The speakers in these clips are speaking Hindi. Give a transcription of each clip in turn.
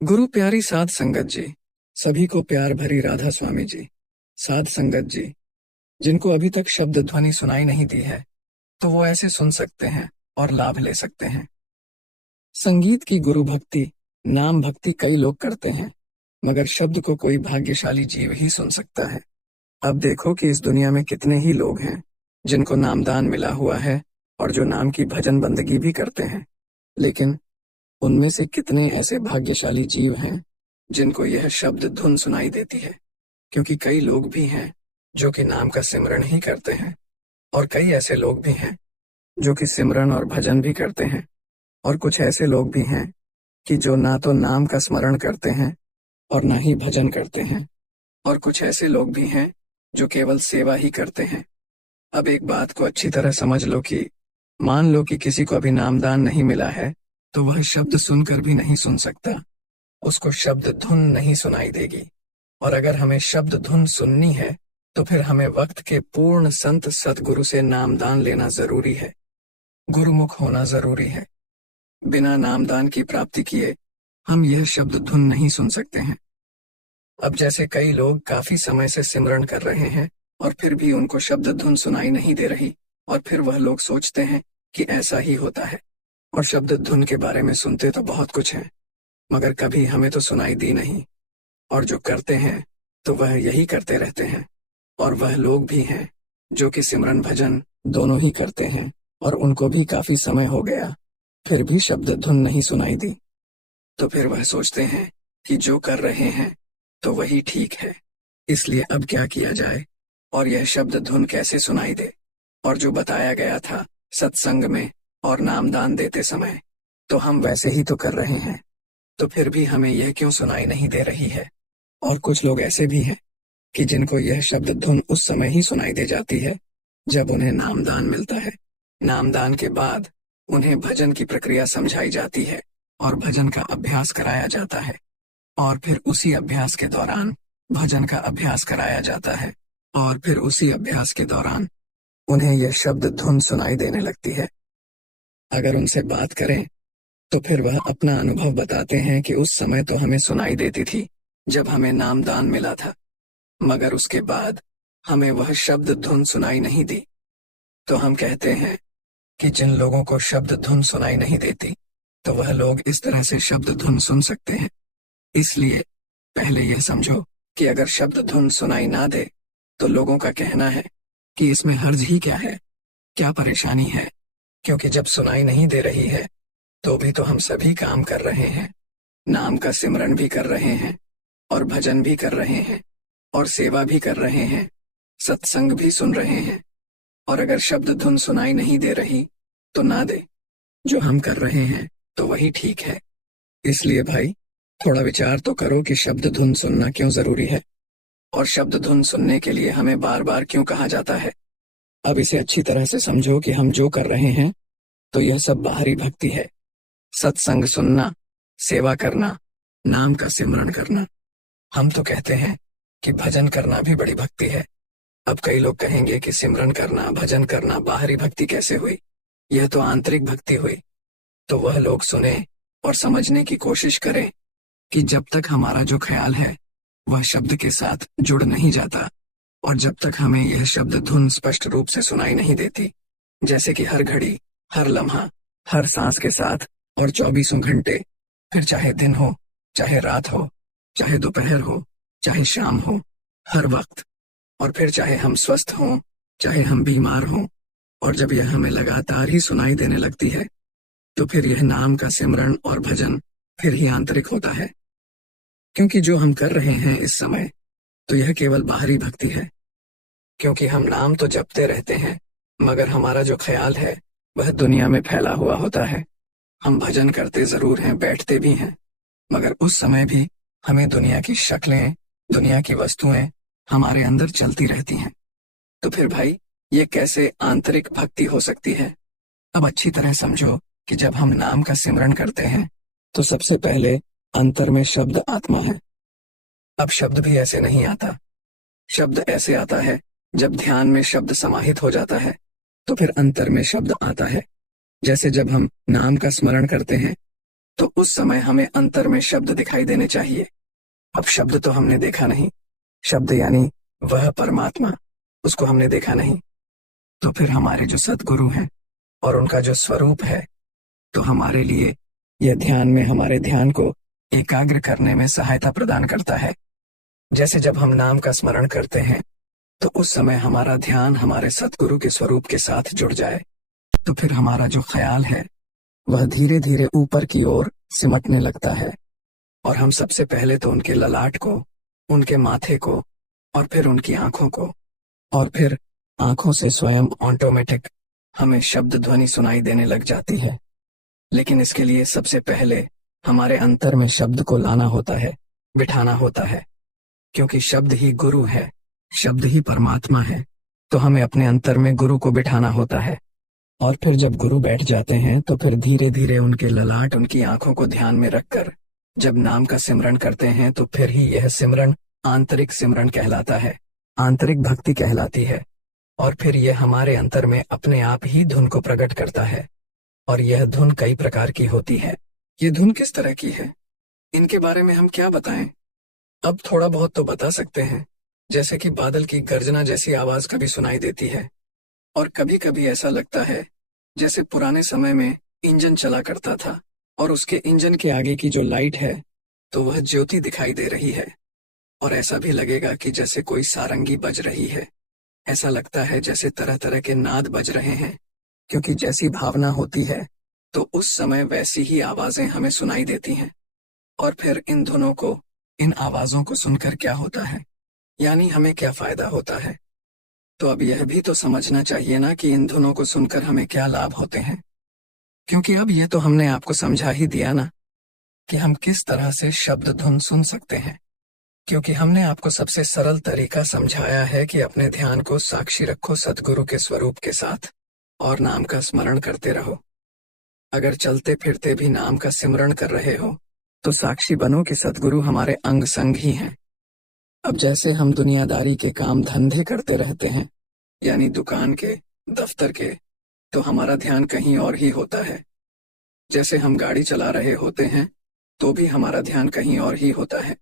गुरु प्यारी साध संगत जी, सभी को प्यार भरी राधा स्वामी जी। साध संगत जी, जिनको अभी तक शब्द ध्वनि सुनाई नहीं दी है, तो वो ऐसे सुन सकते हैं और लाभ ले सकते हैं। संगीत की गुरु भक्ति, नाम भक्ति कई लोग करते हैं, मगर शब्द को कोई भाग्यशाली जीव ही सुन सकता है। अब देखो कि इस दुनिया में कितने ही लोग हैं जिनको नामदान मिला हुआ है और जो नाम की भजन बंदगी भी करते हैं, लेकिन उनमें से कितने ऐसे भाग्यशाली जीव हैं जिनको यह शब्द धुन सुनाई देती है। क्योंकि कई लोग भी हैं जो कि नाम का सिमरन ही करते हैं, और कई ऐसे लोग भी हैं जो कि सिमरन और भजन भी करते हैं, और कुछ ऐसे लोग भी हैं कि जो ना तो नाम का स्मरण करते हैं और ना ही भजन करते हैं, और कुछ ऐसे लोग भी हैं जो केवल सेवा ही करते हैं। अब एक बात को अच्छी तरह समझ लो कि मान लो कि किसी को अभी नामदान नहीं मिला है, तो वह शब्द सुनकर भी नहीं सुन सकता, उसको शब्द धुन नहीं सुनाई देगी। और अगर हमें शब्द धुन सुननी है तो फिर हमें वक्त के पूर्ण संत सतगुरु से नामदान लेना जरूरी है, गुरुमुख होना जरूरी है। बिना नामदान की प्राप्ति किए हम यह शब्द धुन नहीं सुन सकते हैं। अब जैसे कई लोग काफी समय से सिमरन कर रहे हैं और फिर भी उनको शब्द धुन सुनाई नहीं दे रही, और फिर वह लोग सोचते हैं कि ऐसा ही होता है। और शब्द धुन के बारे में सुनते तो बहुत कुछ है, मगर कभी हमें तो सुनाई दी नहीं। और जो करते हैं तो वह यही करते रहते हैं। और वह लोग भी हैं जो कि सिमरन भजन दोनों ही करते हैं, और उनको भी काफी समय हो गया, फिर भी शब्द धुन नहीं सुनाई दी। तो फिर वह सोचते हैं कि जो कर रहे हैं तो वही ठीक है। इसलिए अब क्या किया जाए और यह शब्द धुन कैसे सुनाई दे। और जो बताया गया था सत्संग में और नामदान देते समय, तो हम वैसे ही तो कर रहे हैं, तो फिर भी हमें यह क्यों सुनाई नहीं दे रही है। और कुछ लोग ऐसे भी हैं कि जिनको यह शब्द धुन उस समय ही सुनाई दे जाती है जब उन्हें नामदान मिलता है। नामदान के बाद उन्हें भजन की प्रक्रिया समझाई जाती है और भजन का अभ्यास कराया जाता है, और फिर उसी अभ्यास के दौरान भजन का अभ्यास कराया जाता है, और फिर उसी अभ्यास के दौरान उन्हें यह शब्द धुन सुनाई देने लगती है। अगर उनसे बात करें तो फिर वह अपना अनुभव बताते हैं कि उस समय तो हमें सुनाई देती थी जब हमें नामदान मिला था, मगर उसके बाद हमें वह शब्द धुन सुनाई नहीं दी। तो हम कहते हैं कि जिन लोगों को शब्द धुन सुनाई नहीं देती, तो वह लोग इस तरह से शब्द धुन सुन सकते हैं। इसलिए पहले यह समझो कि अगर शब्द धुन सुनाई ना दे तो लोगों का कहना है कि इसमें हर्ज ही क्या है, क्या परेशानी है। क्योंकि जब सुनाई नहीं दे रही है तो भी तो हम सभी काम कर रहे हैं, नाम का सिमरन भी कर रहे हैं, और भजन भी कर रहे हैं, और सेवा भी कर रहे हैं, सत्संग भी सुन रहे हैं। और अगर शब्द धुन सुनाई नहीं दे रही तो ना दे, जो हम कर रहे हैं तो वही ठीक है। इसलिए भाई, थोड़ा विचार तो करो कि शब्द धुन सुनना क्यों जरूरी है, और शब्द धुन सुनने के लिए हमें बार बार क्यों कहा जाता है। अब इसे अच्छी तरह से समझो कि हम जो कर रहे हैं तो यह सब बाहरी भक्ति है। सत्संग सुनना, सेवा करना, नाम का सिमरन करना। हम तो कहते हैं कि भजन करना भी बड़ी भक्ति है। अब कई लोग कहेंगे कि सिमरन करना, भजन करना बाहरी भक्ति कैसे हुई, यह तो आंतरिक भक्ति हुई। तो वह लोग सुने और समझने की कोशिश करें कि जब तक हमारा जो ख्याल है वह शब्द के साथ जुड़ नहीं जाता, और जब तक हमें यह शब्द धुन स्पष्ट रूप से सुनाई नहीं देती, जैसे कि हर घड़ी, हर लम्हा, हर सांस के साथ, और 24 घंटे, फिर चाहे दिन हो, चाहे रात हो, चाहे दोपहर हो, चाहे शाम हो, हर वक्त, और फिर चाहे हम स्वस्थ हों, चाहे हम बीमार हों, और जब यह हमें लगातार ही सुनाई देने लगती है, तो फिर यह नाम का सिमरन और भजन फिर ही आंतरिक होता है। क्योंकि जो हम कर रहे हैं इस समय, तो यह केवल बाहरी भक्ति है। क्योंकि हम नाम तो जपते रहते हैं, मगर हमारा जो ख्याल है वह दुनिया में फैला हुआ होता है। हम भजन करते जरूर हैं, बैठते भी हैं, मगर उस समय भी हमें दुनिया की शक्लें, दुनिया की वस्तुएं हमारे अंदर चलती रहती हैं। तो फिर भाई, ये कैसे आंतरिक भक्ति हो सकती है। अब अच्छी तरह समझो कि जब हम नाम का सिमरन करते हैं तो सबसे पहले अंतर में शब्द आत्मा है। अब शब्द भी ऐसे नहीं आता। शब्द ऐसे आता है जब ध्यान में शब्द समाहित हो जाता है, तो फिर अंतर में शब्द आता है। जैसे जब हम नाम का स्मरण करते हैं तो उस समय हमें अंतर में शब्द दिखाई देने चाहिए। अब शब्द तो हमने देखा नहीं, शब्द यानी वह परमात्मा, उसको हमने देखा नहीं। तो फिर हमारे जो सद्गुरु हैं और उनका जो स्वरूप है, तो हमारे लिए यह ध्यान में हमारे ध्यान को एकाग्र करने में सहायता प्रदान करता है। जैसे जब हम नाम का स्मरण करते हैं तो उस समय हमारा ध्यान हमारे सद्गुरु के स्वरूप के साथ जुड़ जाए, तो फिर हमारा जो ख्याल है वह धीरे धीरे ऊपर की ओर सिमटने लगता है, और हम सबसे पहले तो उनके ललाट को, उनके माथे को, और फिर उनकी आंखों को, और फिर आंखों से स्वयं ऑटोमेटिक हमें शब्द ध्वनि सुनाई देने लग जाती है। लेकिन इसके लिए सबसे पहले हमारे अंतर में शब्द को लाना होता है, बिठाना होता है, क्योंकि शब्द ही गुरु है, शब्द ही परमात्मा है। तो हमें अपने अंतर में गुरु को बिठाना होता है, और फिर जब गुरु बैठ जाते हैं तो फिर धीरे धीरे उनके ललाट, उनकी आंखों को ध्यान में रखकर जब नाम का सिमरन करते हैं तो फिर ही यह सिमरन आंतरिक सिमरन कहलाता है, आंतरिक भक्ति कहलाती है। और फिर यह हमारे अंतर में अपने आप ही धुन को प्रकट करता है। और यह धुन कई प्रकार की होती है। ये धुन किस तरह की है, इनके बारे में हम क्या बताएं? अब थोड़ा बहुत तो बता सकते हैं, जैसे कि बादल की गर्जना जैसी आवाज कभी सुनाई देती है, और कभी कभी ऐसा लगता है जैसे पुराने समय में इंजन चला करता था और उसके इंजन के आगे की जो लाइट है तो वह ज्योति दिखाई दे रही है। और ऐसा भी लगेगा कि जैसे कोई सारंगी बज रही है, ऐसा लगता है जैसे तरह तरह के नाद बज रहे हैं, क्योंकि जैसी भावना होती है तो उस समय वैसी ही आवाजें हमें सुनाई देती हैं। और फिर इन धुनों को, इन आवाजों को सुनकर क्या होता है, यानी हमें क्या फायदा होता है? तो अब यह भी तो समझना चाहिए ना कि इन धुनों को सुनकर हमें क्या लाभ होते हैं। क्योंकि अब ये तो हमने आपको समझा ही दिया ना कि हम किस तरह से शब्द धुन सुन सकते हैं, क्योंकि हमने आपको सबसे सरल तरीका समझाया है कि अपने ध्यान को साक्षी रखो सद्गुरु के स्वरूप के साथ और नाम का स्मरण करते रहो। अगर चलते फिरते भी नाम का सिमरण कर रहे हो तो साक्षी बनो कि सद्गुरु हमारे अंग संग ही हैं। अब जैसे हम दुनियादारी के काम धंधे करते रहते हैं, यानी दुकान के, दफ्तर के, तो हमारा ध्यान कहीं और ही होता है। जैसे हम गाड़ी चला रहे होते हैं तो भी हमारा ध्यान कहीं और ही होता है।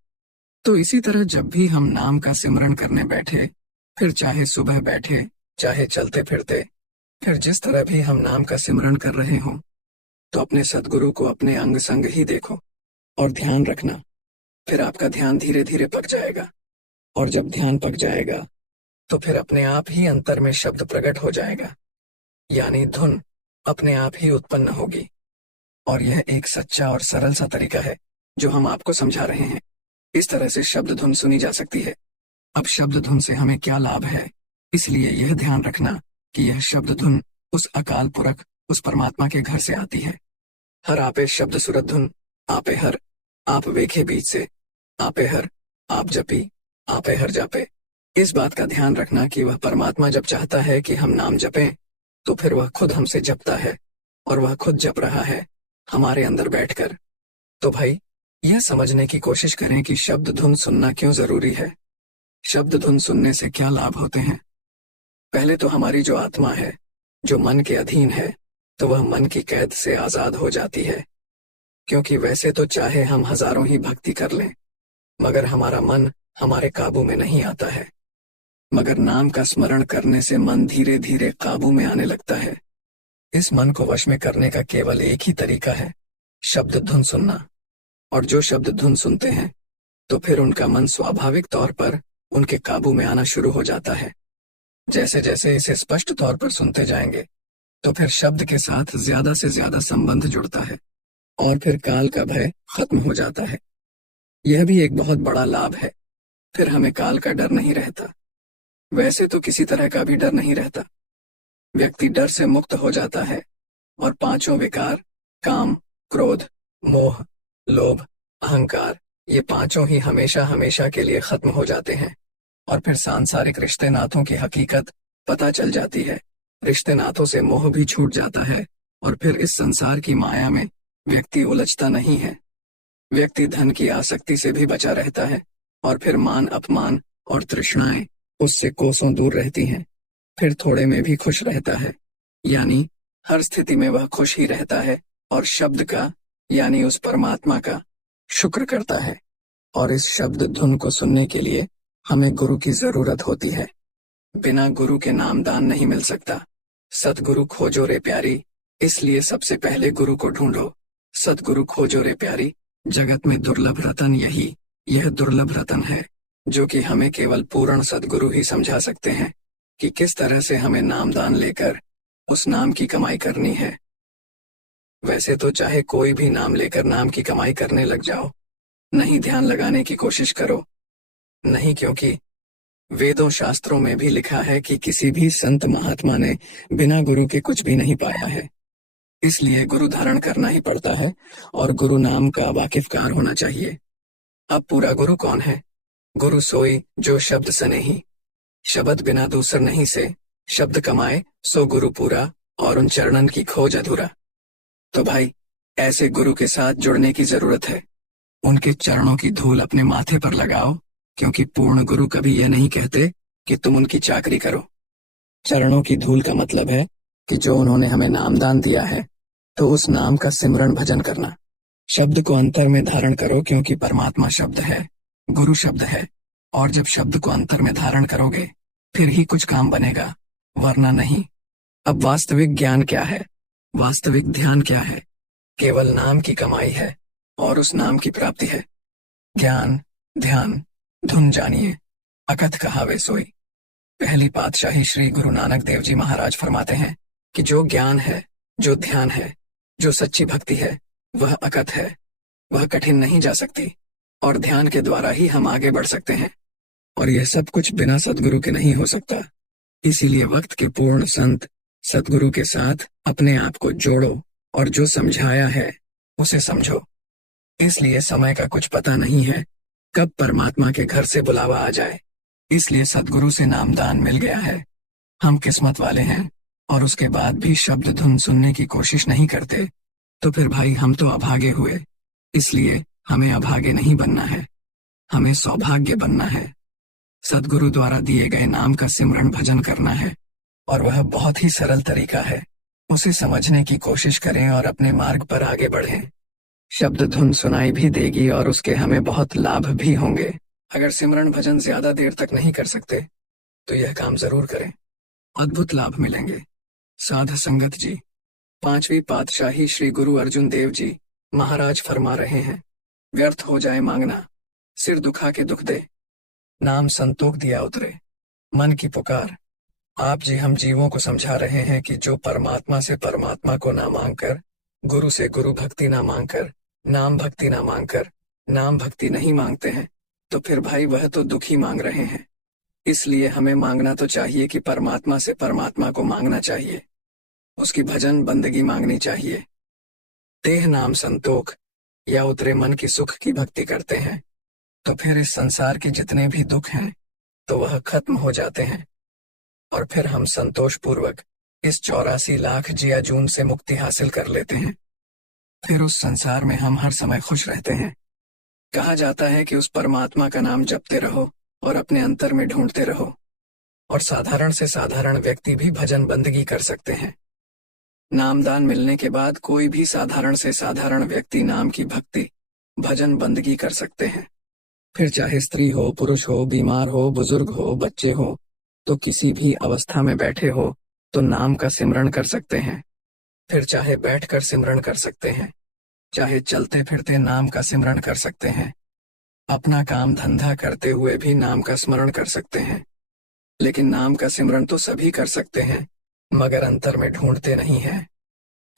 तो इसी तरह जब भी हम नाम का सिमरन करने बैठे, फिर चाहे सुबह बैठे, चाहे चलते फिरते, फिर जिस तरह भी हम नाम का सिमरन कर रहे हों, तो अपने सद्गुरु को अपने अंग संग ही देखो और ध्यान रखना। फिर आपका ध्यान धीरे धीरे पक जाएगा, और जब ध्यान पक जाएगा तो फिर अपने आप ही अंतर में शब्द प्रकट हो जाएगा, यानी धुन अपने आप ही उत्पन्न होगी। और यह एक सच्चा और सरल सा तरीका है जो हम आपको समझा रहे हैं। इस तरह से शब्द धुन सुनी जा सकती है। अब शब्द धुन से हमें क्या लाभ है, इसलिए यह ध्यान रखना कि यह शब्द धुन उस अकाल पुरख, उस परमात्मा के घर से आती है। हर आपे शब्द सुरत धुन, आपे हर, आप वेखे बीच से, आपे हर, आप जपी, आपे हर जापे। इस बात का ध्यान रखना कि वह परमात्मा जब चाहता है कि हम नाम जपें तो फिर वह खुद हमसे जपता है, और वह खुद जप रहा है हमारे अंदर बैठकर। तो भाई, यह समझने की कोशिश करें कि शब्द धुन सुनना क्यों जरूरी है। शब्द धुन सुनने से क्या लाभ होते हैं। पहले तो हमारी जो आत्मा है, जो मन के अधीन है, तो वह मन की कैद से आजाद हो जाती है। क्योंकि वैसे तो चाहे हम हजारों ही भक्ति कर लें, मगर हमारा मन हमारे काबू में नहीं आता है। मगर नाम का स्मरण करने से मन धीरे धीरे काबू में आने लगता है। इस मन को वश में करने का केवल एक ही तरीका है, शब्द धुन सुनना। और जो शब्द धुन सुनते हैं तो फिर उनका मन स्वाभाविक तौर पर उनके काबू में आना शुरू हो जाता है। जैसे जैसे इसे स्पष्ट तौर पर सुनते जाएंगे तो फिर शब्द के साथ ज्यादा से ज्यादा संबंध जुड़ता है, और फिर काल का भय खत्म हो जाता है। यह भी एक बहुत बड़ा लाभ है। फिर हमें काल का डर नहीं रहता। वैसे तो किसी तरह का भी डर नहीं रहता। व्यक्ति डर से मुक्त हो जाता है, और पांचों विकार, काम, क्रोध, मोह, लोभ, अहंकार, ये पांचों ही हमेशा हमेशा के लिए खत्म हो जाते हैं। और फिर सांसारिक रिश्ते नातों की हकीकत पता चल जाती है। रिश्ते नातों से मोह भी छूट जाता है, और फिर इस संसार की माया में व्यक्ति उलझता नहीं है। व्यक्ति धन की आसक्ति से भी बचा रहता है, और फिर मान अपमान और तृष्णाएं उससे कोसों दूर रहती हैं। फिर थोड़े में भी खुश रहता है, यानी हर स्थिति में वह खुश ही रहता है, और शब्द का, यानी उस परमात्मा का शुक्र करता है। और इस शब्द धुन को सुनने के लिए हमें गुरु की जरूरत होती है। बिना गुरु के नामदान नहीं मिल सकता। सतगुरु खोजो रे प्यारी, इसलिए सबसे पहले गुरु को ढूंढो। सतगुरु खोजो रे प्यारी, जगत में दुर्लभ रतन यह दुर्लभ रतन है जो कि हमें केवल पूर्ण सतगुरु ही समझा सकते हैं कि किस तरह से हमें नामदान लेकर उस नाम की कमाई करनी है। वैसे तो चाहे कोई भी नाम लेकर नाम की कमाई करने लग जाओ, नहीं ध्यान लगाने की कोशिश करो। नहीं, क्योंकि वेदों शास्त्रों में भी लिखा है कि किसी भी संत महात्मा ने बिना गुरु के कुछ भी नहीं पाया है। इसलिए गुरु धारण करना ही पड़ता है और गुरु नाम का वाकिफकार होना चाहिए। अब पूरा गुरु कौन है? गुरु सोई जो शब्द सनेही, शब्द बिना दूसर नहीं से, शब्द कमाए सो गुरु पूरा, और उन चरणन की खोज अधूरा। तो भाई, ऐसे गुरु के साथ जुड़ने की जरूरत है। उनके चरणों की धूल अपने माथे पर लगाओ, क्योंकि पूर्ण गुरु कभी यह नहीं कहते कि तुम उनकी चाकरी करो। चरणों की धूल का मतलब है कि जो उन्होंने हमें नामदान दिया है, तो उस नाम का सिमरन भजन करना। शब्द को अंतर में धारण करो, क्योंकि परमात्मा शब्द है, गुरु शब्द है, और जब शब्द को अंतर में धारण करोगे फिर ही कुछ काम बनेगा, वरना नहीं। अब वास्तविक ज्ञान क्या है? वास्तविक ध्यान क्या है? केवल नाम की कमाई है और उस नाम की प्राप्ति है। ज्ञान, ध्यान, धुन जानिए, अकथ कहावे सोई। पहली पातशाही श्री गुरु नानक देव जी महाराज फरमाते हैं कि जो ज्ञान है, जो ध्यान है, जो सच्ची भक्ति है, वह अकथ है, वह कठिन नहीं जा सकती, और ध्यान के द्वारा ही हम आगे बढ़ सकते हैं। और यह सब कुछ बिना सदगुरु के नहीं हो सकता। इसीलिए वक्त के पूर्ण संत सदगुरु के साथ अपने आप को जोड़ो और जो समझाया है उसे समझो। इसलिए समय का कुछ पता नहीं है कब परमात्मा के घर से बुलावा आ जाए। इसलिए सदगुरु से नामदान मिल गया है। हम किस्मत वाले हैं और उसके बाद भी शब्द धुन सुनने की कोशिश नहीं करते, तो फिर भाई हम तो अभागे हुए। इसलिए हमें अभागे नहीं बनना है, हमें सौभाग्य बनना है। सदगुरु द्वारा दिए गए नाम का सिमरन भजन करना है, और वह बहुत ही सरल तरीका है। उसे समझने की कोशिश करें और अपने मार्ग पर आगे बढ़ें। शब्द धुन सुनाई भी देगी और उसके हमें बहुत लाभ भी होंगे। अगर सिमरन भजन ज्यादा देर तक नहीं कर सकते तो यह काम जरूर करें, अद्भुत लाभ मिलेंगे। साध संगत जी, 5वीं पातशाही श्री गुरु अर्जुन देव जी महाराज फरमा रहे हैं, व्यर्थ हो जाए मांगना, सिर दुखा के दुख दे, नाम संतोख दिया उतरे, मन की पुकार। आप जी हम जीवों को समझा रहे हैं कि जो परमात्मा से परमात्मा को ना मांगकर, गुरु से गुरु भक्ति ना मांगकर, नाम भक्ति ना मांगकर, नाम भक्ति नहीं मांगते हैं, तो फिर भाई वह तो दुखी मांग रहे हैं। इसलिए हमें मांगना तो चाहिए कि परमात्मा से परमात्मा को मांगना चाहिए, उसकी भजन बंदगी मांगनी चाहिए। देह नाम संतोख या उतरे मन की सुख की भक्ति करते हैं, तो फिर इस संसार के जितने भी दुख हैं तो वह खत्म हो जाते हैं, और फिर हम संतोष पूर्वक इस 84 लाख जिया जून से मुक्ति हासिल कर लेते हैं। फिर उस संसार में हम हर समय खुश रहते हैं। कहा जाता है कि उस परमात्मा का नाम जपते रहो और अपने अंतर में ढूंढते रहो। और साधारण से साधारण व्यक्ति भी भजन बंदगी कर सकते हैं। नामदान मिलने के बाद कोई भी साधारण से साधारण व्यक्ति नाम की भक्ति भजन बंदगी कर सकते हैं। फिर चाहे स्त्री हो, पुरुष हो, बीमार हो, बुजुर्ग हो, बच्चे हो, तो किसी भी अवस्था में बैठे हो तो नाम का सिमरण कर सकते हैं। फिर चाहे बैठकर सिमरण कर सकते हैं, चाहे चलते फिरते नाम का सिमरण कर सकते हैं, अपना काम धंधा करते हुए भी नाम का स्मरण कर सकते हैं। लेकिन नाम का सिमरण तो सभी कर सकते हैं, मगर अंतर में ढूंढते नहीं हैं।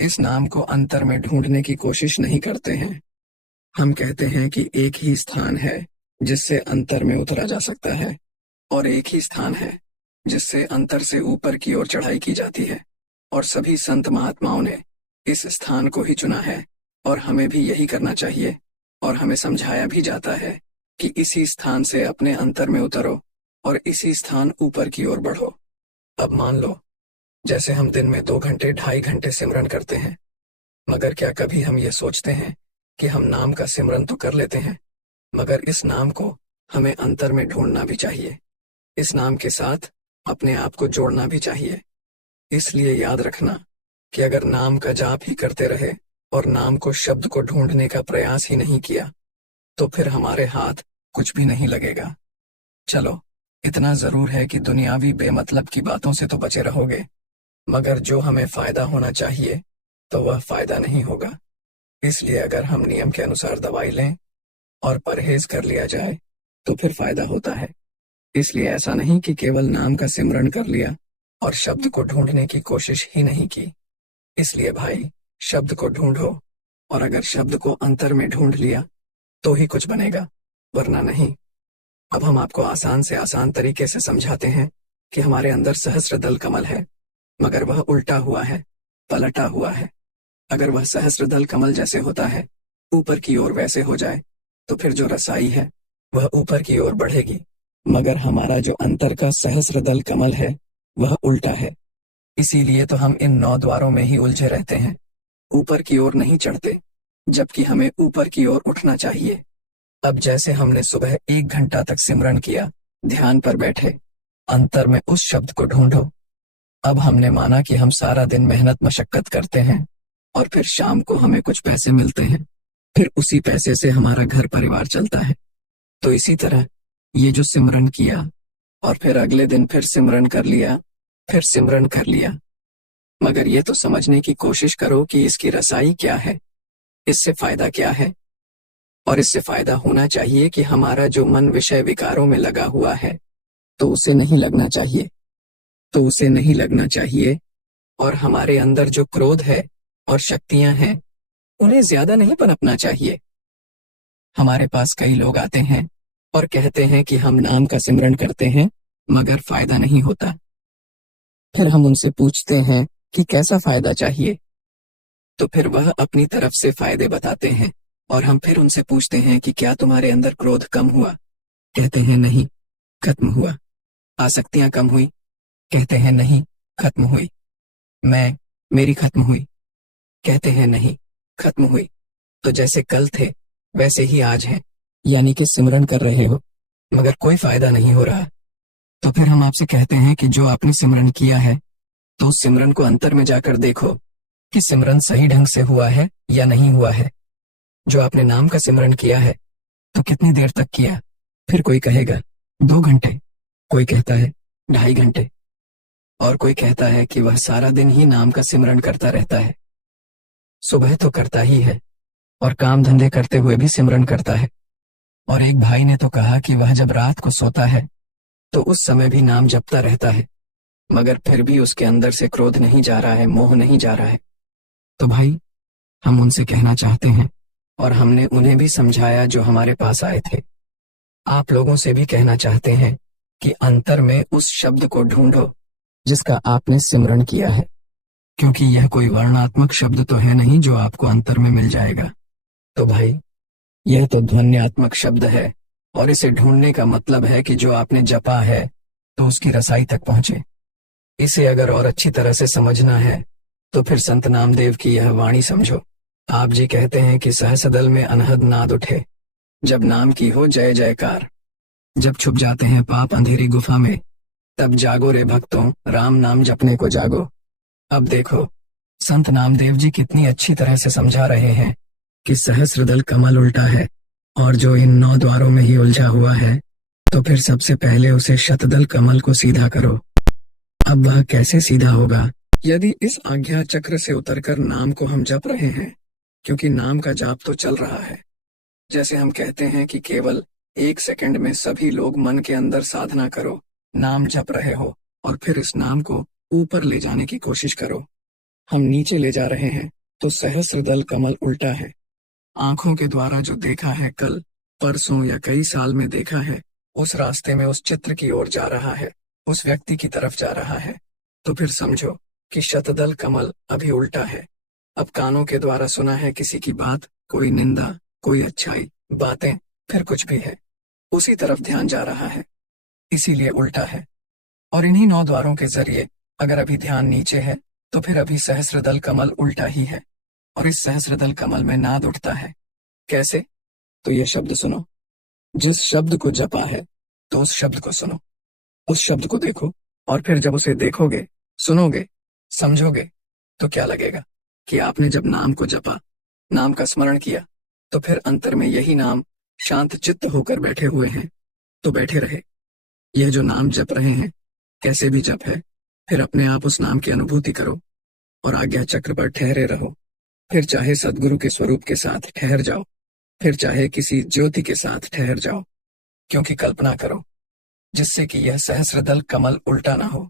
इस नाम को अंतर में ढूंढने की कोशिश नहीं करते हैं। हम कहते हैं कि एक ही स्थान है जिससे अंतर में उतरा जा सकता है, और एक ही स्थान है जिससे अंतर से ऊपर की ओर चढ़ाई की जाती है। और सभी संत महात्माओं ने इस स्थान को ही चुना है, और हमें भी यही करना चाहिए। और हमें समझाया भी जाता है कि इसी स्थान से अपने अंतर में उतरो और इसी स्थान ऊपर की ओर बढ़ो। अब मान लो, जैसे हम दिन में 2 घंटे 2.5 घंटे सिमरन करते हैं, मगर क्या कभी हम ये सोचते हैं कि हम नाम का सिमरन तो कर लेते हैं, मगर इस नाम को हमें अंतर में ढूंढना भी चाहिए। इस नाम के साथ अपने आप को जोड़ना भी चाहिए। इसलिए याद रखना कि अगर नाम का जाप ही करते रहे और नाम को शब्द को ढूंढने का प्रयास ही नहीं किया तो फिर हमारे हाथ कुछ भी नहीं लगेगा। चलो, इतना जरूर है कि दुनियावी बेमतलब की बातों से तो बचे रहोगे, मगर जो हमें फायदा होना चाहिए तो वह फायदा नहीं होगा। इसलिए अगर हम नियम के अनुसार दवाई लें और परहेज कर लिया जाए तो फिर फायदा होता है। इसलिए ऐसा नहीं कि केवल नाम का सिमरन कर लिया और शब्द को ढूंढने की कोशिश ही नहीं की। इसलिए भाई, शब्द को ढूंढो, और अगर शब्द को अंतर में ढूंढ लिया तो ही कुछ बनेगा, वरना नहीं। अब हम आपको आसान से आसान तरीके से समझाते हैं कि हमारे अंदर सहस्त्रदल कमल है, मगर वह उल्टा हुआ है, पलटा हुआ है। अगर वह सहस्त्रदल कमल जैसे होता है, ऊपर की ओर वैसे हो जाए, तो फिर जो रसाई है वह ऊपर की ओर बढ़ेगी। मगर हमारा जो अंतर का सहस्त्रदल कमल है वह उल्टा है। इसीलिए तो हम इन 9 द्वारों में ही उलझे रहते हैं, ऊपर की ओर नहीं चढ़ते, जबकि हमें ऊपर की ओर उठना चाहिए। अब जैसे हमने सुबह 1 घंटा तक सिमरन किया, ध्यान पर बैठे, अंतर में उस शब्द को ढूंढो। अब हमने माना कि हम सारा दिन मेहनत मशक्कत करते हैं और फिर शाम को हमें कुछ पैसे मिलते हैं, फिर उसी पैसे से हमारा घर परिवार चलता है। तो इसी तरह ये जो सिमरन किया और फिर अगले दिन फिर सिमरन कर लिया, फिर सिमरन कर लिया, मगर ये तो समझने की कोशिश करो कि इसकी रसाई क्या है, इससे फायदा क्या है। और इससे फायदा होना चाहिए कि हमारा जो मन विषय विकारों में लगा हुआ है तो उसे नहीं लगना चाहिए, तो उसे नहीं लगना चाहिए। और हमारे अंदर जो क्रोध है और शक्तियां हैं उन्हें ज्यादा नहीं पनपना चाहिए। हमारे पास कई लोग आते हैं और कहते हैं कि हम नाम का सिमरन करते हैं मगर फायदा नहीं होता। फिर हम उनसे पूछते हैं कि कैसा फायदा चाहिए, तो फिर वह अपनी तरफ से फायदे बताते हैं और हम फिर उनसे पूछते हैं कि क्या तुम्हारे अंदर क्रोध कम हुआ? कहते हैं नहीं, खत्म हुआ। आसक्तियां कम हुई? कहते हैं नहीं, खत्म हुई। मेरी खत्म हुई? कहते हैं नहीं, खत्म हुई। तो जैसे कल थे वैसे ही आज हैं, यानी कि सिमरन कर रहे हो मगर कोई फायदा नहीं हो रहा। तो फिर हम आपसे कहते हैं कि जो आपने सिमरन किया है तो उस सिमरन को अंतर में जाकर देखो कि सिमरन सही ढंग से हुआ है या नहीं हुआ है। जो आपने नाम का सिमरन किया है तो कितनी देर तक किया? फिर कोई कहेगा 2 घंटे, कोई कहता है 2.5 घंटे, और कोई कहता है कि वह सारा दिन ही नाम का सिमरन करता रहता है। सुबह तो करता ही है और काम धंधे करते हुए भी सिमरन करता है। और एक भाई ने तो कहा कि वह जब रात को सोता है तो उस समय भी नाम जपता रहता है, मगर फिर भी उसके अंदर से क्रोध नहीं जा रहा है, मोह नहीं जा रहा है। तो भाई, हम उनसे कहना चाहते हैं, और हमने उन्हें भी समझाया जो हमारे पास आए थे, आप लोगों से भी कहना चाहते हैं कि अंतर में उस शब्द को ढूंढो जिसका आपने सिमरन किया है, क्योंकि यह कोई वर्णात्मक शब्द तो है नहीं जो आपको अंतर में मिल जाएगा। तो भाई, यह तो ध्वन्यात्मक शब्द है, और इसे ढूंढने का मतलब है कि जो आपने जपा है तो उसकी रसाई तक पहुंचे। इसे अगर और अच्छी तरह से समझना है तो फिर संत नामदेव की यह वाणी समझो। आप जी कहते हैं कि सहस्रदल में अनहद नाद उठे, जब नाम की हो जय जयकार। जब छुप जाते हैं पाप अंधेरी गुफा में, तब जागो रे भक्तों, राम नाम जपने को जागो। अब देखो, संत नामदेव जी कितनी अच्छी तरह से समझा रहे हैं कि सहस्रदल कमल उल्टा है, और जो इन 9 द्वारों में ही उलझा हुआ है, तो फिर सबसे पहले उसे शतदल कमल को सीधा करो। अब वह कैसे सीधा होगा? यदि इस आज्ञा चक्र से उतरकर नाम को हम जप रहे हैं, क्योंकि नाम का जाप तो चल रहा है। जैसे हम कहते हैं कि केवल 1 सेकंड में सभी लोग मन के अंदर साधना करो, नाम जप रहे हो, और फिर इस नाम को ऊपर ले जाने की कोशिश करो। हम नीचे ले जा रहे हैं तो सहस्रदल कमल उल्टा है। आंखों के द्वारा जो देखा है, कल, परसों या कई साल में देखा है, उस रास्ते में उस चित्र की ओर जा रहा है, उस व्यक्ति की तरफ जा रहा है। तो फिर समझो कि शतदल कमल अभी उल्टा है। अब कानों के द्वारा सुना है किसी की बात, कोई निंदा, कोई अच्छाई, बातें, फिर कुछ भी है, उसी तरफ ध्यान जा रहा है, इसीलिए उल्टा है। और इन्हीं 9 द्वारों के जरिए अगर अभी ध्यान नीचे है तो फिर अभी सहस्रदल कमल उल्टा ही है, और इस सहस्रदल कमल में नाद उठता है। कैसे? तो ये शब्द सुनो। जिस शब्द को जपा है तो उस शब्द को सुनो, उस शब्द को देखो, और फिर जब उसे देखोगे, सुनोगे, समझोगे, तो क्या लगेगा कि आपने जब नाम को जपा नाम का स्मरण किया, तो फिर अंतर में यही नाम शांत चित्त होकर बैठे हुए हैं, तो बैठे रहे। यह जो नाम जप रहे हैं, कैसे भी जप है, फिर अपने आप उस नाम की अनुभूति करो और आज्ञा चक्र पर ठहरे रहो। फिर चाहे सदगुरु के स्वरूप के साथ ठहर जाओ, फिर चाहे किसी ज्योति के साथ ठहर जाओ, क्योंकि कल्पना करो जिससे कि यह सहस्रदल कमल उल्टा ना हो,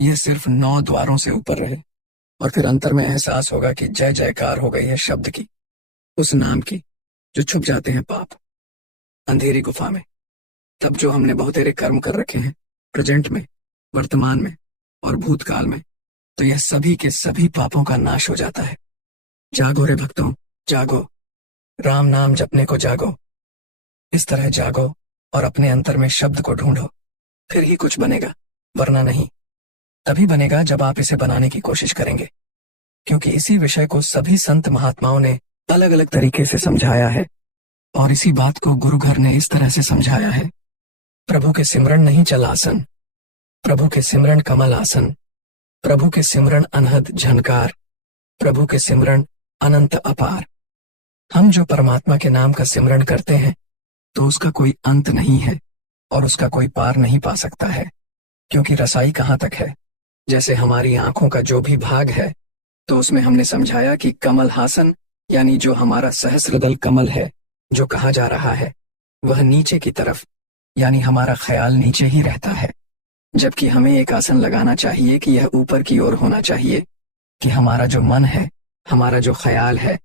यह सिर्फ 9 द्वारों से ऊपर रहे। और फिर अंतर में एहसास होगा कि जय जयकार हो गई है शब्द की, उस नाम की जो छुप जाते हैं पाप अंधेरी गुफा में। तब जो हमने बहुतेरे कर्म कर रखे हैं प्रेजेंट में, वर्तमान में और भूतकाल में, तो यह सभी के सभी पापों का नाश हो जाता है। जागो रे भक्तों, जागो, राम नाम जपने को जागो। इस तरह जागो और अपने अंतर में शब्द को ढूंढो, फिर ही कुछ बनेगा, वरना नहीं। तभी बनेगा जब आप इसे बनाने की कोशिश करेंगे, क्योंकि इसी विषय को सभी संत महात्माओं ने अलग अलग तरीके से समझाया है। और इसी बात को गुरु घर ने इस तरह से समझाया है, प्रभु के सिमरन नहीं चल आसन, प्रभु के सिमरन कमल आसन, प्रभु के सिमरन अनहद झनकार, प्रभु के सिमरन अनंत अपार। हम जो परमात्मा के नाम का सिमरन करते हैं, तो उसका कोई अंत नहीं है और उसका कोई पार नहीं पा सकता है, क्योंकि रसाई कहाँ तक है। जैसे हमारी आंखों का जो भी भाग है, तो उसमें हमने समझाया कि कमल हासन यानी जो हमारा सहस्रदल कमल है, जो कहा जा रहा है, वह नीचे की तरफ यानी हमारा ख्याल नीचे ही रहता है, जबकि हमें एक आसन लगाना चाहिए कि यह ऊपर की ओर होना चाहिए, कि हमारा जो मन है, हमारा जो ख्याल है,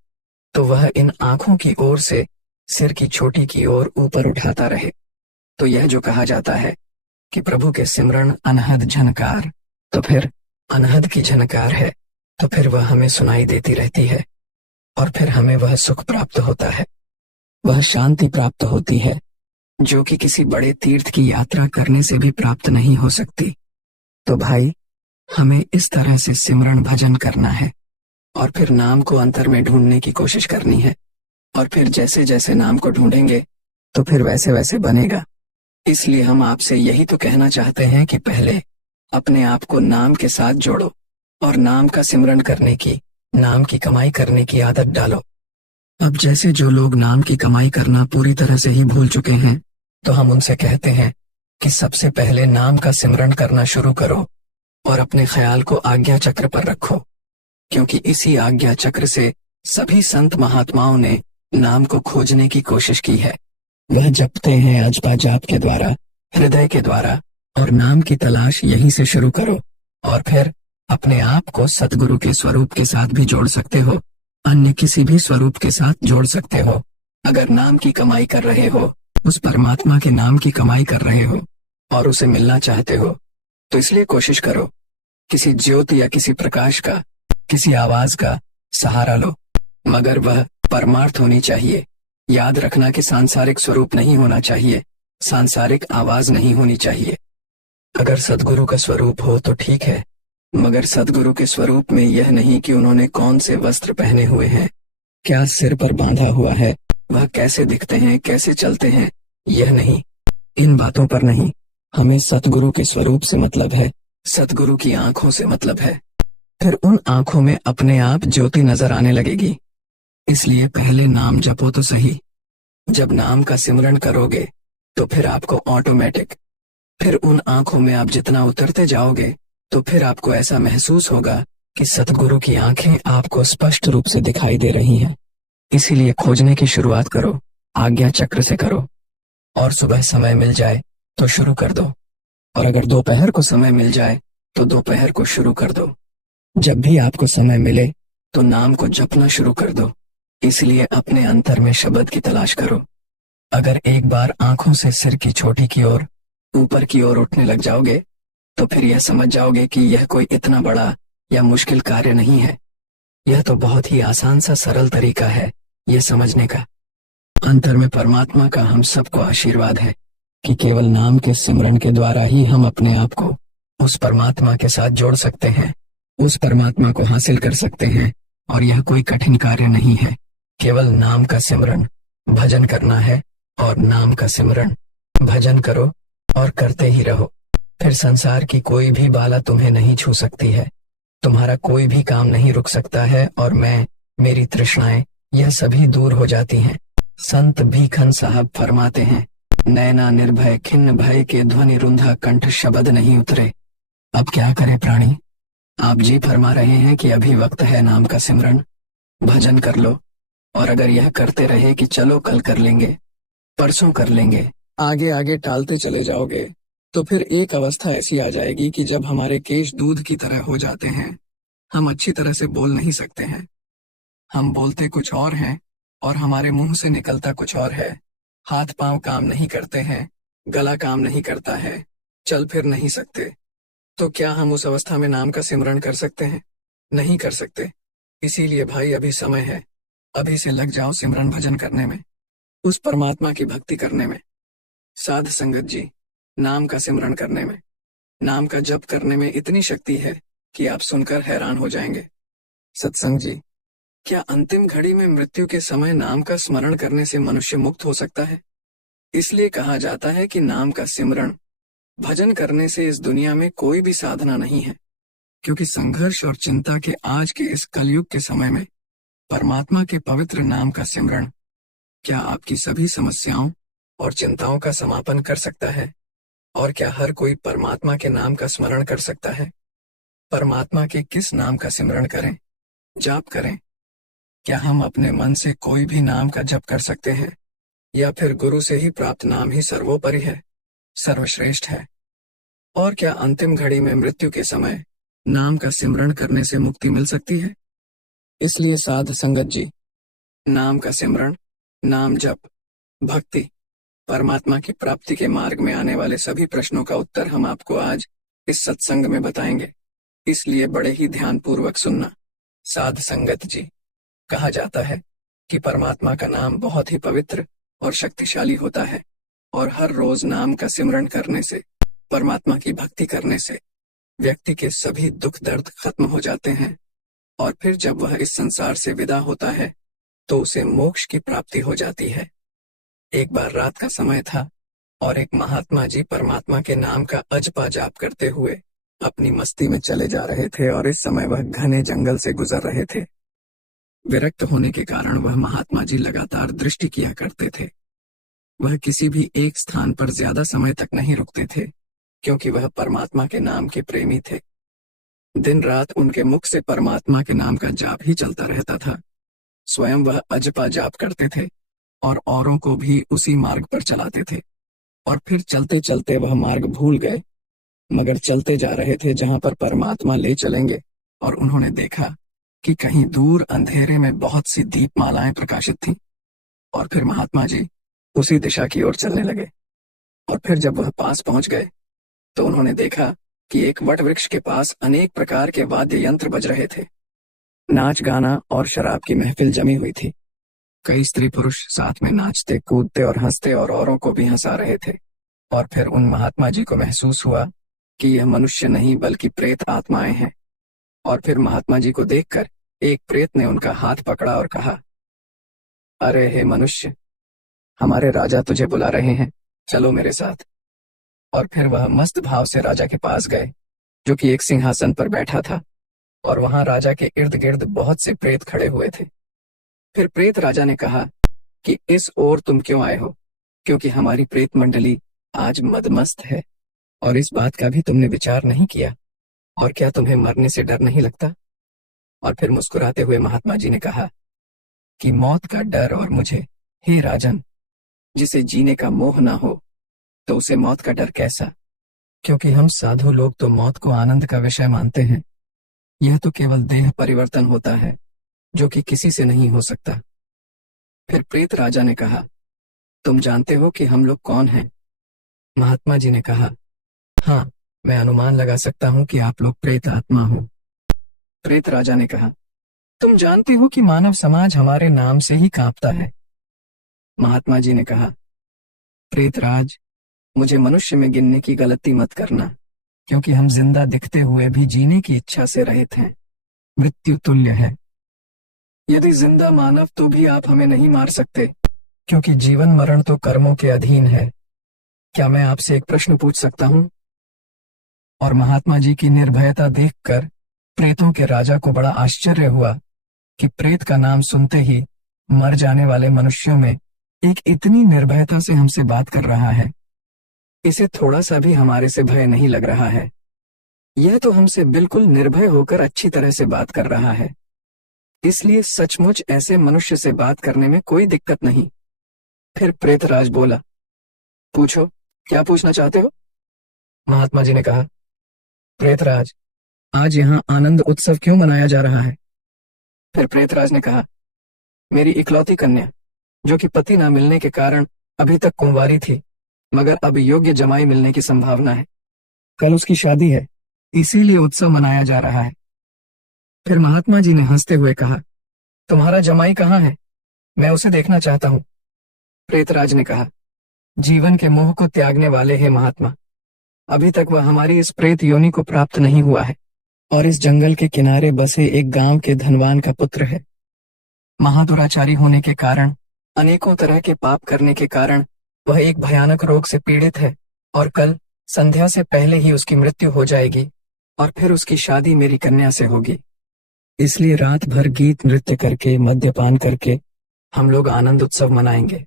तो वह इन आंखों की ओर से सिर की चोटी की ओर ऊपर उठाता रहे। तो यह जो कहा जाता है कि प्रभु के सिमरन अनहद झनकार, तो फिर अनहद की झनकार है, तो फिर वह हमें सुनाई देती रहती है और फिर हमें वह सुख प्राप्त होता है, वह शांति प्राप्त होती है, जो कि किसी बड़े तीर्थ की यात्रा करने से भी प्राप्त नहीं हो सकती। तो भाई, हमें इस तरह से सिमरन भजन करना है और फिर नाम को अंतर में ढूंढने की कोशिश करनी है। और फिर जैसे जैसे नाम को ढूंढेंगे, तो फिर वैसे वैसे बनेगा। इसलिए हम आपसे यही तो कहना चाहते हैं कि पहले अपने आप को नाम के साथ जोड़ो और नाम का सिमरन करने की, नाम की कमाई करने की आदत डालो। अब जैसे जो लोग नाम की कमाई करना पूरी तरह से ही भूल चुके हैं, तो हम उनसे कहते हैं कि सबसे पहले नाम का सिमरन करना शुरू करो और अपने ख्याल को आज्ञा चक्र पर रखो, क्योंकि इसी आज्ञा चक्र से सभी संत महात्माओं ने नाम को खोजने की कोशिश की है। वह जपते हैं अजपा जाप के द्वारा, हृदय के द्वारा, और नाम की तलाश यहीं से शुरू करो। और फिर अपने आप को सतगुरु के स्वरूप के साथ भी जोड़ सकते हो, अन्य किसी भी स्वरूप के साथ जोड़ सकते हो। अगर नाम की कमाई कर रहे हो, उस परमात्मा के नाम की कमाई कर रहे हो और उसे मिलना चाहते हो, तो इसलिए कोशिश करो किसी ज्योति या किसी प्रकाश का, किसी आवाज का सहारा लो, मगर वह परमार्थ होनी चाहिए। याद रखना कि सांसारिक स्वरूप नहीं होना चाहिए, सांसारिक आवाज नहीं होनी चाहिए। अगर सदगुरु का स्वरूप हो तो ठीक है, मगर सदगुरु के स्वरूप में यह नहीं कि उन्होंने कौन से वस्त्र पहने हुए हैं, क्या सिर पर बांधा हुआ है, वह कैसे दिखते हैं, कैसे चलते हैं, यह नहीं। इन बातों पर नहीं, हमें सतगुरु के स्वरूप से मतलब है, सतगुरु की आंखों से मतलब है। फिर उन आंखों में अपने आप ज्योति नजर आने लगेगी। इसलिए पहले नाम जपो तो सही। जब नाम का सिमरन करोगे, तो फिर आपको ऑटोमेटिक, फिर उन आंखों में आप जितना उतरते जाओगे, तो फिर आपको ऐसा महसूस होगा कि सतगुरु की आंखें आपको स्पष्ट रूप से दिखाई दे रही हैं। इसीलिए खोजने की शुरुआत करो, आज्ञा चक्र से करो, और सुबह समय मिल जाए तो शुरू कर दो, और अगर दोपहर को समय मिल जाए तो दोपहर को शुरू कर दो। जब भी आपको समय मिले तो नाम को जपना शुरू कर दो। इसलिए अपने अंतर में शब्द की तलाश करो। अगर एक बार आंखों से सिर की चोटी की ओर, ऊपर की ओर उठने लग जाओगे, तो फिर यह समझ जाओगे कि यह कोई इतना बड़ा या मुश्किल कार्य नहीं है। यह तो बहुत ही आसान सा सरल तरीका है यह समझने का। अंतर में परमात्मा का हम सबको आशीर्वाद है कि केवल नाम के सिमरन के द्वारा ही हम अपने आप को उस परमात्मा के साथ जोड़ सकते हैं, उस परमात्मा को हासिल कर सकते हैं। और यह कोई कठिन कार्य नहीं है, केवल नाम का सिमरन भजन करना है, और नाम का सिमरन भजन करो और करते ही रहो। फिर संसार की कोई भी बाला तुम्हें नहीं छू सकती है, तुम्हारा कोई भी काम नहीं रुक सकता है, और मैं, मेरी तृष्णाएं यह सभी दूर हो जाती हैं। संत भीखन साहब फरमाते हैं, नैना निर्भय खिन्न भय के ध्वनि रुंधा कंठ शब्द नहीं उतरे। अब क्या करे प्राणी? आप जी फरमा रहे हैं कि अभी वक्त है नाम का सिमरन, भजन कर लो। और अगर यह करते रहे कि चलो कल कर लेंगे, परसों कर लेंगे, आगे आगे टालते चले जाओगे, तो फिर एक अवस्था ऐसी आ जाएगी कि जब हमारे केश दूध की तरह हो जाते हैं, हम अच्छी तरह से बोल नहीं सकते हैं। हम बोलते कुछ और हैं और हमारे मुंह से निकलता कुछ और है। हाथ पांव काम नहीं करते हैं, गला काम नहीं करता है, चल फिर नहीं सकते। तो क्या हम उस अवस्था में नाम का सिमरन कर सकते हैं? नहीं कर सकते। इसीलिए भाई अभी समय है, अभी से लग जाओ सिमरन भजन करने में, उस परमात्मा की भक्ति करने में। साध संगत जी, नाम का सिमरन करने में, नाम का जप करने में इतनी शक्ति है कि आप सुनकर हैरान हो जाएंगे। सत्संग जी, क्या अंतिम घड़ी में मृत्यु के समय नाम का स्मरण करने से मनुष्य मुक्त हो सकता है? इसलिए कहा जाता है कि नाम का सिमरण भजन करने से इस दुनिया में कोई भी साधना नहीं है, क्योंकि संघर्ष और चिंता के आज के इस कलयुग के समय में परमात्मा के पवित्र नाम का सिमरण क्या आपकी सभी समस्याओं और चिंताओं का समापन कर सकता है? और क्या हर कोई परमात्मा के नाम का स्मरण कर सकता है? परमात्मा के किस नाम का सिमरण करें, जाप करें? क्या हम अपने मन से कोई भी नाम का जप कर सकते हैं, या फिर गुरु से ही प्राप्त नाम ही सर्वोपरि है, सर्वश्रेष्ठ है? और क्या अंतिम घड़ी में मृत्यु के समय नाम का सिमरण करने से मुक्ति मिल सकती है? इसलिए साध संगत जी, नाम का सिमरण, नाम जप, भक्ति, परमात्मा की प्राप्ति के मार्ग में आने वाले सभी प्रश्नों का उत्तर हम आपको आज इस सत्संग में बताएंगे। इसलिए बड़े ही ध्यानपूर्वक सुनना। साध संगत जी, कहा जाता है कि परमात्मा का नाम बहुत ही पवित्र और शक्तिशाली होता है, और हर रोज नाम का सिमरण करने से, परमात्मा की भक्ति करने से व्यक्ति के सभी दुख दर्द खत्म हो जाते हैं, और फिर जब वह इस संसार से विदा होता है तो उसे मोक्ष की प्राप्ति हो जाती है। एक बार रात का समय था और एक महात्मा जी परमात्मा के नाम का अजपा जाप करते हुए अपनी मस्ती में चले जा रहे थे, और इस समय वह घने जंगल से गुजर रहे थे। विरक्त होने के कारण वह महात्मा जी लगातार दृष्टि किया करते थे। वह किसी भी एक स्थान पर ज्यादा समय तक नहीं रुकते थे, क्योंकि वह परमात्मा के नाम के प्रेमी थे। दिन रात उनके मुख से परमात्मा के नाम का जाप ही चलता रहता था। स्वयं वह अजपा जाप करते थे और औरों को भी उसी मार्ग पर चलाते थे। और फिर चलते चलते वह मार्ग भूल गए, मगर चलते जा रहे थे जहां पर परमात्मा ले चलेंगे, और उन्होंने देखा कि कहीं दूर अंधेरे में बहुत सी दीपमालाएं प्रकाशित थीं। और फिर महात्मा जी उसी दिशा की ओर चलने लगे। और फिर जब वह पास पहुंच गए तो उन्होंने देखा कि एक वट वृक्ष के पास अनेक प्रकार के वाद्य यंत्र बज रहे थे। नाच गाना और शराब की महफिल जमी हुई थी। कई स्त्री पुरुष साथ में नाचते कूदते और हंसते और औरों को भी हंसा रहे थे। और फिर उन महात्मा जी को महसूस हुआ कि यह मनुष्य नहीं बल्कि प्रेत आत्माएं हैं। और फिर महात्मा जी को देखकर एक प्रेत ने उनका हाथ पकड़ा और कहा, अरे हे मनुष्य, हमारे राजा तुझे बुला रहे हैं, चलो मेरे साथ। और फिर वह मस्त भाव से राजा के पास गए, जो कि एक सिंहासन पर बैठा था, और वहां राजा के इर्द गिर्द बहुत से प्रेत खड़े हुए थे। फिर प्रेत राजा ने कहा कि इस ओर तुम क्यों आए हो, क्योंकि हमारी प्रेत मंडली आज मदमस्त है, और इस बात का भी तुमने विचार नहीं किया, और क्या तुम्हें मरने से डर नहीं लगता? और फिर मुस्कुराते हुए महात्मा जी ने कहा कि मौत का डर और मुझे, हे राजन, जिसे जीने का मोह ना हो तो उसे मौत का डर कैसा? क्योंकि हम साधु लोग तो मौत को आनंद का विषय मानते हैं। यह तो केवल देह परिवर्तन होता है, जो कि किसी से नहीं हो सकता। फिर प्रेत राजा ने कहा, तुम जानते हो कि हम लोग कौन हैं? महात्मा जी ने कहा, हाँ, मैं अनुमान लगा सकता हूं कि आप लोग प्रेत आत्मा हो। प्रेत राजा ने कहा, तुम जानते हो कि मानव समाज हमारे नाम से ही कांपता है। महात्मा जी ने कहा, प्रेतराज, मुझे मनुष्य में गिनने की गलती मत करना, क्योंकि हम जिंदा दिखते हुए भी जीने की इच्छा से रहित हैं। मृत्यु तुल्य है। यदि जिंदा मानव तो भी आप हमें नहीं मार सकते, क्योंकि जीवन मरण तो कर्मों के अधीन है। क्या मैं आपसे एक प्रश्न पूछ सकता हूं? और महात्मा जी की निर्भयता देखकर प्रेतों के राजा को बड़ा आश्चर्य हुआ कि प्रेत का नाम सुनते ही मर जाने वाले मनुष्यों में एक इतनी निर्भयता से हमसे बात कर रहा है। इसे थोड़ा सा भी हमारे से भय नहीं लग रहा है। यह तो हमसे बिल्कुल निर्भय होकर अच्छी तरह से बात कर रहा है। इसलिए सचमुच ऐसे मनुष्य से बात करने में कोई दिक्कत नहीं। फिर प्रेतराज बोला, पूछो, क्या पूछना चाहते हो? महात्मा जी ने कहा, प्रेतराज, आज यहाँ आनंद उत्सव क्यों मनाया जा रहा है? फिर प्रेतराज ने कहा, मेरी इकलौती कन्या, जो कि पति न मिलने के कारण अभी तक कुंवारी थी, मगर अब योग्य जमाई मिलने की संभावना है। कल उसकी शादी है, इसीलिए उत्सव मनाया जा रहा है। फिर महात्मा जी ने हंसते हुए कहा, तुम्हारा जमाई कहाँ है? मैं उसे देखना चाहता हूँ। प्रेतराज ने कहा, जीवन के मोह को त्यागने वाले हैं महात्मा। अभी तक वह हमारी इस प्रेत योनि को प्राप्त नहीं हुआ है और इस जंगल के किनारे बसे एक गांव के धनवान का पुत्र है। महादुराचारी होने के कारण, अनेकों तरह के पाप करने के कारण वह एक भयानक रोग से पीड़ित है और कल संध्या से पहले ही उसकी मृत्यु हो जाएगी और फिर उसकी शादी मेरी कन्या से होगी। इसलिए रात भर गीत नृत्य करके, मद्यपान करके हम लोग आनंद उत्सव मनाएंगे।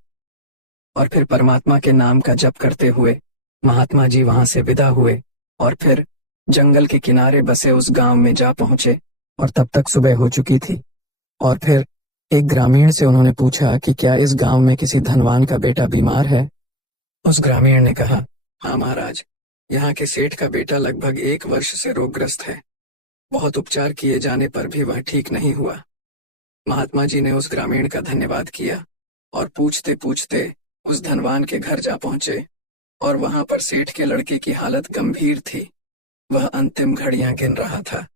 और फिर परमात्मा के नाम का जप करते हुए महात्मा जी वहां से विदा हुए और फिर जंगल के किनारे बसे उस गांव में जा पहुंचे और तब तक सुबह हो चुकी थी। और फिर एक ग्रामीण से उन्होंने पूछा कि क्या इस गांव में किसी धनवान का बेटा बीमार है? उस ग्रामीण ने कहा, हाँ महाराज, यहाँ के सेठ का बेटा लगभग 1 वर्ष से रोगग्रस्त है। बहुत उपचार किए जाने पर भी वह ठीक नहीं हुआ। महात्मा जी ने उस ग्रामीण का धन्यवाद किया और पूछते पूछते उस धनवान के घर जा पहुंचे और वहां पर सेठ के लड़के की हालत गंभीर थी। वह अंतिम घड़ियां गिन रहा था,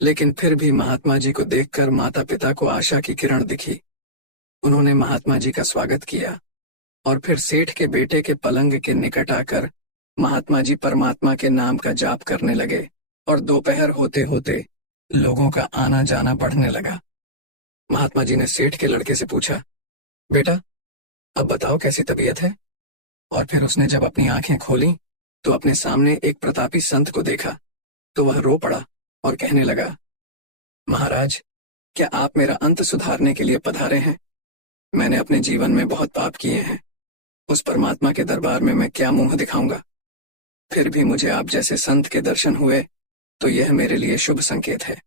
लेकिन फिर भी महात्मा जी को देखकर माता पिता को आशा की किरण दिखी। उन्होंने महात्मा जी का स्वागत किया और फिर सेठ के बेटे के पलंग के निकट आकर महात्मा जी परमात्मा के नाम का जाप करने लगे और दोपहर होते होते लोगों का आना जाना बढ़ने लगा। महात्मा जी ने सेठ के लड़के से पूछा, बेटा, अब बताओ कैसी तबीयत है? और फिर उसने जब अपनी आंखें खोली तो अपने सामने एक प्रतापी संत को देखा तो वह रो पड़ा और कहने लगा, महाराज, क्या आप मेरा अंत सुधारने के लिए पधारे हैं? मैंने अपने जीवन में बहुत पाप किए हैं। उस परमात्मा के दरबार में मैं क्या मुंह दिखाऊंगा? फिर भी मुझे आप जैसे संत के दर्शन हुए तो यह मेरे लिए शुभ संकेत है।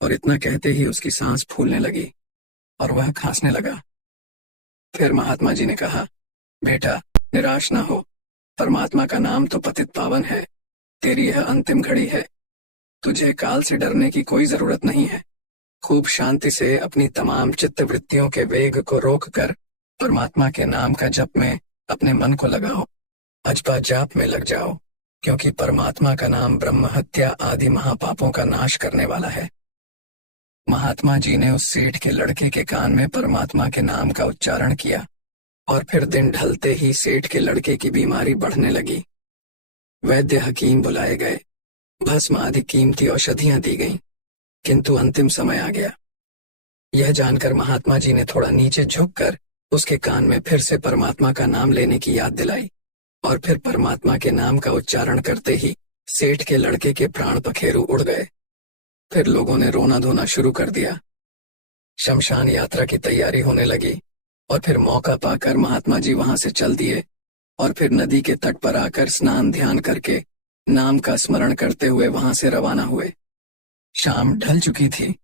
और इतना कहते ही उसकी सांस फूलने लगी और वह खांसने लगा। फिर महात्मा जी ने कहा, बेटा, निराश ना हो। परमात्मा का नाम तो पतित पावन है। तेरी यह अंतिम घड़ी है। तुझे काल से डरने की कोई जरूरत नहीं है। खूब शांति से अपनी तमाम चित्त वृत्तियों के वेग को रोककर परमात्मा के नाम का जप में अपने मन को लगाओ। अजपा जाप में लग जाओ, क्योंकि परमात्मा का नाम ब्रह्म हत्या आदि महापापों का नाश करने वाला है। महात्मा जी ने उस सेठ के लड़के के कान में परमात्मा के नाम का उच्चारण किया और फिर दिन ढलते ही सेठ के लड़के की बीमारी बढ़ने लगी। वैद्य हकीम बुलाए गए, भस्म आदि कीमती औषधियां दी गईं, किंतु अंतिम समय आ गया। यह जानकर महात्मा जी ने थोड़ा नीचे झुककर उसके कान में फिर से परमात्मा का नाम लेने की याद दिलाई और फिर परमात्मा के नाम का उच्चारण करते ही सेठ के लड़के के प्राण पखेरु उड़ गए। फिर लोगों ने रोना धोना शुरू कर दिया। शमशान यात्रा की तैयारी होने लगी और फिर मौका पाकर महात्मा जी वहां से चल दिए और फिर नदी के तट पर आकर स्नान ध्यान करके नाम का स्मरण करते हुए वहां से रवाना हुए। शाम ढल चुकी थी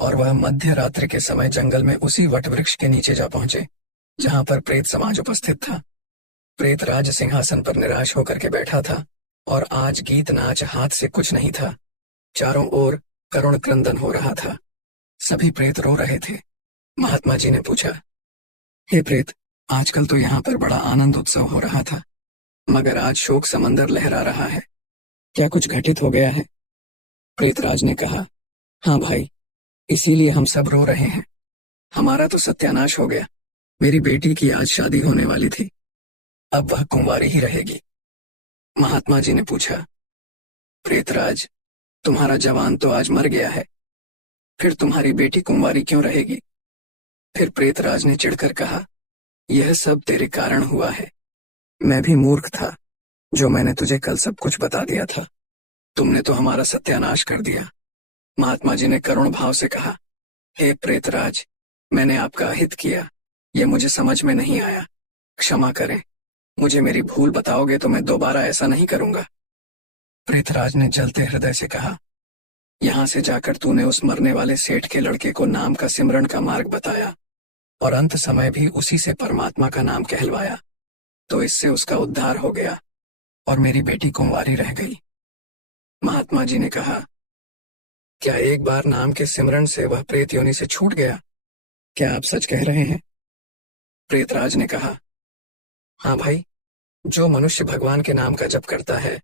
और वह मध्य रात्रि के समय जंगल में उसी वटवृक्ष के नीचे जा पहुंचे जहां पर प्रेत समाज उपस्थित था। प्रेत राज सिंहासन पर निराश होकर के बैठा था और आज गीत नाच हाथ से कुछ नहीं था। चारों ओर करुण क्रंदन हो रहा था। सभी प्रेत रो रहे थे। महात्मा जी ने पूछा, हे प्रेत, आजकल तो यहाँ पर बड़ा आनंद उत्सव हो रहा था, मगर आज शोक समंदर लहरा रहा है। क्या कुछ घटित हो गया है? प्रेतराज ने कहा, हाँ भाई, इसीलिए हम सब रो रहे हैं। हमारा तो सत्यानाश हो गया। मेरी बेटी की आज शादी होने वाली थी, अब वह कुंवारी ही रहेगी। महात्मा जी ने पूछा, प्रेतराज, तुम्हारा जवान तो आज मर गया है, फिर तुम्हारी बेटी कुंवारी क्यों रहेगी? फिर प्रेतराज ने चिढ़कर कहा, यह सब तेरे कारण हुआ है। मैं भी मूर्ख था जो मैंने तुझे कल सब कुछ बता दिया था। तुमने तो हमारा सत्यानाश कर दिया। महात्मा जी ने करुण भाव से कहा, हे प्रेतराज, मैंने आपका अहित किया, ये मुझे समझ में नहीं आया। क्षमा करें, मुझे मेरी भूल बताओगे तो मैं दोबारा ऐसा नहीं करूंगा। प्रेतराज ने जलते हृदय से कहा, यहां से जाकर तूने उस मरने वाले सेठ के लड़के को नाम का सिमरण का मार्ग बताया और अंत समय भी उसी से परमात्मा का नाम कहलवाया, तो इससे उसका उद्धार हो गया और मेरी बेटी कुंवारी रह गई। महात्मा जी ने कहा, क्या एक बार नाम के सिमरण से वह प्रेत योनि से छूट गया? क्या आप सच कह रहे हैं? प्रेतराज ने कहा, हाँ भाई, जो मनुष्य भगवान के नाम का जप करता है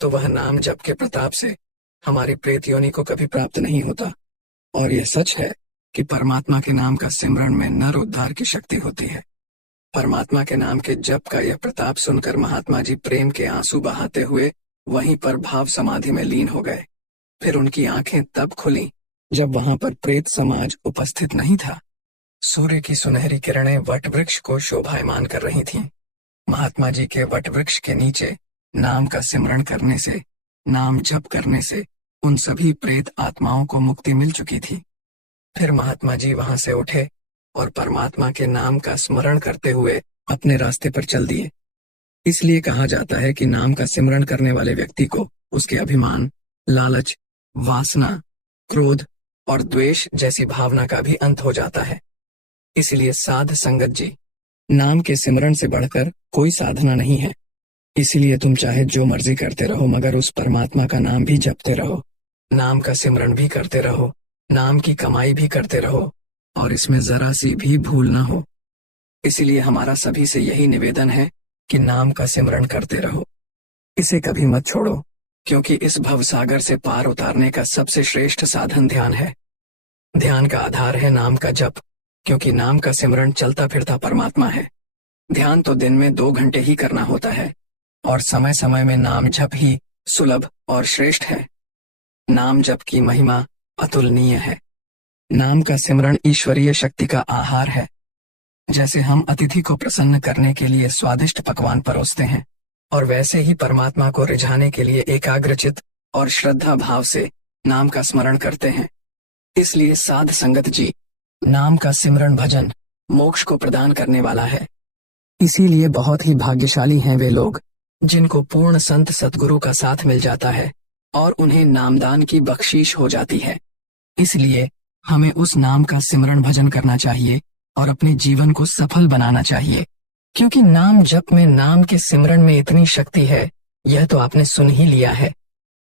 तो वह नाम जप के प्रताप से हमारी प्रेत योनि को कभी प्राप्त नहीं होता। और यह सच है कि परमात्मा के नाम का सिमरण में नर उद्धार की शक्ति होती है। परमात्मा के नाम के जप का यह प्रताप सुनकर महात्मा जी प्रेम के आंसू बहाते हुए वहीं पर भाव समाधि में लीन हो गए। फिर उनकी आंखें तब खुली जब वहां पर प्रेत समाज उपस्थित नहीं था। सूर्य की सुनहरी किरणें वट वृक्ष को शोभायमान कर रही थीं। महात्मा जी के वट वृक्ष के नीचे नाम का सिमरण करने से, नाम जप करने से उन सभी प्रेत आत्माओं को मुक्ति मिल चुकी थी। फिर महात्मा जी वहां से उठे और परमात्मा के नाम का स्मरण करते हुए अपने रास्ते पर चल दिए। इसलिए कहा जाता है कि नाम का सिमरण करने वाले व्यक्ति को उसके अभिमान, लालच, वासना, क्रोध और द्वेष जैसी भावना का भी अंत हो जाता है। इसलिए साध संगत जी, नाम के सिमरण से बढ़कर कोई साधना नहीं है। इसलिए तुम चाहे जो मर्जी करते रहो, मगर उस परमात्मा का नाम भी जपते रहो, नाम का सिमरण भी करते रहो, नाम की कमाई भी करते रहो और इसमें जरा सी भी भूल ना हो। इसलिए हमारा सभी से यही निवेदन है कि नाम का सिमरण करते रहो, इसे कभी मत छोड़ो, क्योंकि इस भवसागर से पार उतारने का सबसे श्रेष्ठ साधन ध्यान है। ध्यान का आधार है नाम का जप, क्योंकि नाम का सिमरण चलता फिरता परमात्मा है। ध्यान तो दिन में 2 घंटे ही करना होता है और समय समय में नाम जप ही सुलभ और श्रेष्ठ है। नाम जप की महिमा अतुलनीय है। नाम का सिमरण ईश्वरीय शक्ति का आहार है। जैसे हम अतिथि को प्रसन्न करने के लिए स्वादिष्ट पकवान परोसते हैं, और वैसे ही परमात्मा को रिझाने के लिए एकाग्रचित और श्रद्धा भाव से नाम का स्मरण करते हैं। इसलिए साध संगत जी, नाम का सिमरण भजन मोक्ष को प्रदान करने वाला है। इसीलिए बहुत ही भाग्यशाली हैं वे लोग जिनको पूर्ण संत सतगुरु का साथ मिल जाता है और उन्हें नामदान की बख्शीश हो जाती है। इसलिए हमें उस नाम का सिमरण भजन करना चाहिए और अपने जीवन को सफल बनाना चाहिए, क्योंकि नाम जप में, नाम के सिमरण में इतनी शक्ति है, यह तो आपने सुन ही लिया है।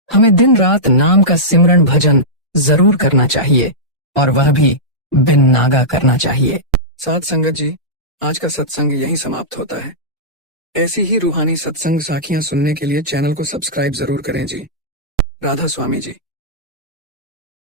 हमें दिन रात नाम का सिमरण भजन जरूर करना चाहिए, और वह भी बिन नागा करना चाहिए। साध संगत जी, आज का सत्संग यहीं समाप्त होता है। ऐसी ही रूहानी सत्संग साखियां सुनने के लिए चैनल को सब्सक्राइब जरूर करें जी। राधा स्वामी जी।